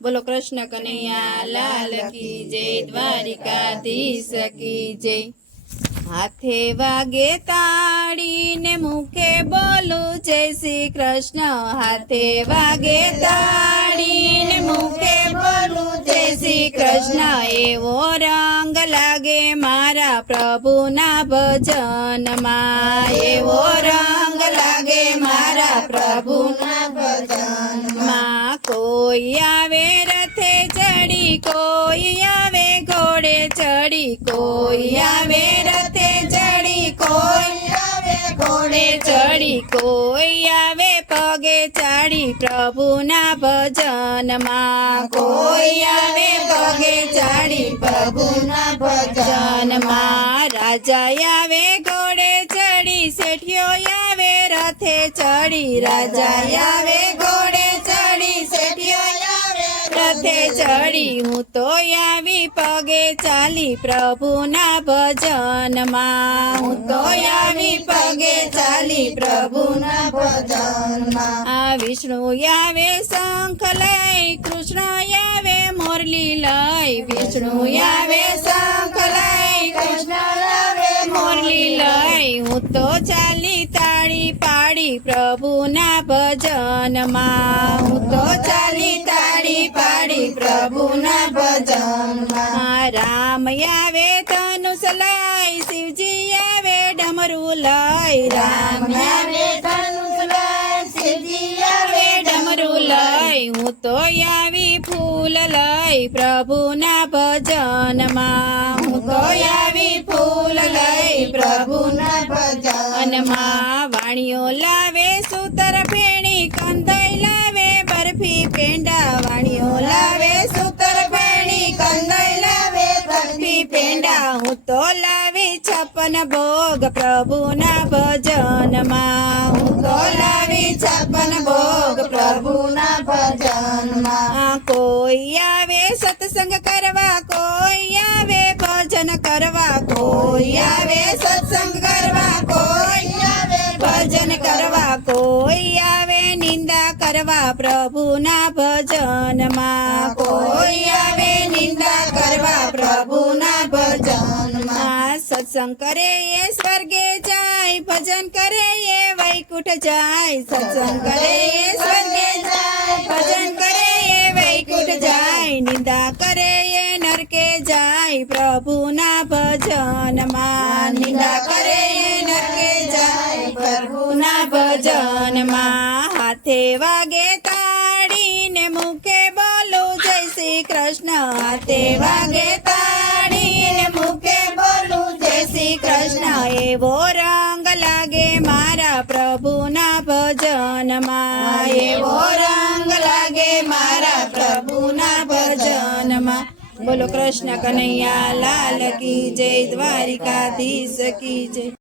बोलो कृष्ण कन्हैया लाल की जय, द्वारिकाधीश की जय। हाथे वागे ताड़ी ने मुखे बोलू जय श्री कृष्ण। हाथे वागे ताड़ी ने मुखे बोलू जय श्री कृष्ण। एवो रंग लागे मारा प्रभु ना भजन मां। एवो रंग लागे मारा प्रभु ना भजन मां। कोई आवे रथे चढ़ी, कोई आवे घोड़े चढ़ी, कोई आवे रथे चढ़ी, कोई आवे घोड़े चढ़ी, कोई आवे पगे चढ़ी प्रभु ना भजन मां। कोई आवे पगे चढ़ी प्रभु ना भजन मां। राजा आवे घोड़े चढ़ी, सेठियो आवे रथे चढ़ी, राजा आवे घोड़े चढ़ी, सेठियो आवे रथे चढ़ी। हूँ तो आवी पगे चाली प्रभु ना भजन मां। हूँ तो आवी पगे चाली प्रभु ना भजन मां। आ विष्णु आवे शंख लई, कृष्ण आवे मुरली लई, विष्णु आवे शंख लई, कृष्ण आवे मुरली लई। हूँ तो चाली ताड़ी पाड़ी प्रभु ना भजन मां। हूँ तो चाली ताड़ी पाड़ी प्रभु ना भजन मां। राम आवे धनुष लई, शिवजी आवे डमरू लई, राम आवे धनुष लई, शिवजी आवे डमरू लई। हूँ तो आवी फूल लई प्रभु ना भजन मां। हूँ तो आवी फूल लई प्रभु ना भजन मां। वाणियो लावे सूतर फेणी, कंदई लावे बर्फी पेंडा, वाणियो लावे सूतर फेणी, कंदई लावे बर्फी पेंडा। हूँ तो लावी 56 भोग प्रभु ना भजन मां। हूँ तो लावी 56 भोग प्रभु ना भजन मां। कोई आवे सत्संग करवा, कोई आवे भजन करवा, कोई आवे सत्संग करवा, कोई आवे भजन करवा, कोई आवे निंदा करवा प्रभु ना भजन मां। कोई आवे निंदा करवा प्रभु ना भजन मां। सत्संग करे ये स्वर्गे जाय, भजन करे ये वैकुंठ जाय, सत्संग करे ये स्वर्गे जाय, भजन करे ये वैकुंठ जाय, निंदा करे ये नरके जाय प्रभु ना भजन मां। निंदा करे ये नरके जाय प्रभु ना भजन मां। हाथे वागे ताड़ी ने मुखे बोलू जय श्री कृष्ण। हाथे वागे ताड़ी ने मुखे बोलू जय श्री कृष्ण। एवो रंग लागे मारा प्रभु ना भजन मां। एवो रंग लागे मारा प्रभु ना भजन मां। बोलो कृष्ण कन्हैया लाल की जय, द्वारिकाधीश की जय।